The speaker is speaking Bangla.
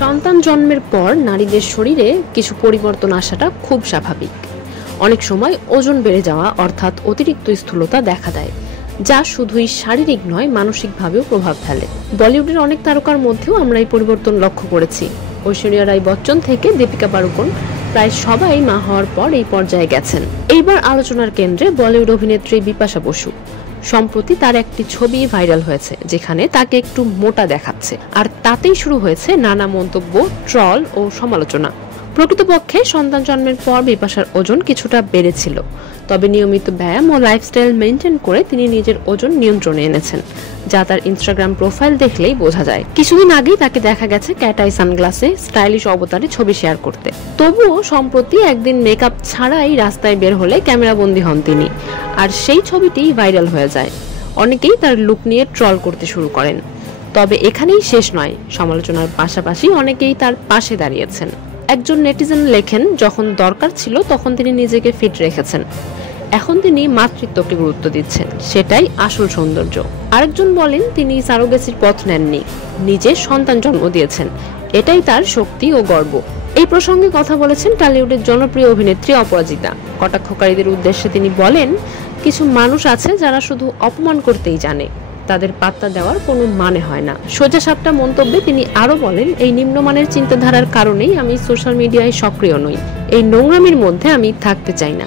সন্তান জন্মের পর নারীদের শরীরে কিছু পরিবর্তন আসাটা খুব স্বাভাবিক। অনেক সময় ওজন বেড়ে যাওয়া অর্থাৎ অতিরিক্ত স্থূলতা দেখা দেয়, যা শুধুই শারীরিক নয় মানসিকভাবেও প্রভাব ফেলে। বলিউডের অনেক তারকার মধ্যেও আমরা এই পরিবর্তন লক্ষ্য করেছি। ঐশ্বরিয়া রায় বচ্চন থেকে দীপিকা পাড়ুকোন প্রায় সবাই মা হওয়ার পর এই পর্যায়ে গেছেন। এইবার আলোচনার কেন্দ্রে বলিউড অভিনেত্রী বিপাশা বসু। সম্প্রতি তার একটি ছবি ভাইরাল হয়েছে যেখানে তাকে একটু মোটা দেখাচ্ছে, আর তাতেই শুরু হয়েছে নানা মন্তব্য, ট্রল ও সমালোচনা। প্রকৃতপক্ষে সন্তান জন্মের পর বিপাশার ওজন কিছুটা বেড়েছিল, তবে নিয়মিত ব্যায়াম ও লাইফস্টাইল মেনটেন করে তিনি নিজের ওজন নিয়ন্ত্রণে এনেছেন, যা তার ইনস্টাগ্রাম প্রোফাইল দেখলেই বোঝা যায়। কিছুদিন আগেই তাকে দেখা গেছে ক্যাট আই সানগ্লাসে স্টাইলিশ অবতারে ছবি শেয়ার করতে। তবুও সম্প্রতি একদিন মেকআপ ছাড়াই রাস্তায় বের হলে ক্যামেরাবন্দী হন তিনি, আর সেই ছবিটি ভাইরাল হয়ে যায়। অনেকেই তার লুক নিয়ে ট্রল করতে শুরু করেন। তবে এখানেই শেষ নয়, সমালোচনার পাশাপাশি অনেকেই তার পাশে দাঁড়িয়েছেন। একজন নেটিজেন লেখেন, যখন দরকার ছিল তখন তিনি নিজেকে ফিট রেখেছেন, এখন তিনি মাতৃত্বকে গুরুত্ব দিচ্ছেন, সেটাই আসল সৌন্দর্য। আরেকজন বলেন, তিনি সারোগেসির পথ নেননি, নিজে সন্তান জন্ম দিয়েছেন, এটাই তার শক্তি ও গর্ব। এই প্রসঙ্গে কথা বলেছেন টলিউডের জনপ্রিয় অভিনেত্রী অপরাজিতা। কটাক্ষকারীদের উদ্দেশ্যে তিনি বলেন, কিছু মানুষ আছে যারা শুধু অপমান করতেই জানে, তাদের পাত্তা দেওয়ার কোনো মানে হয় না। সোজা সাপটা মন্তব্যে তিনি আরো বলেন, এই নিম্নমানের চিন্তাধারার কারণেই আমি সোশ্যাল মিডিয়ায় সক্রিয় নই, এই নোংরামির মধ্যে আমি থাকতে চাই না।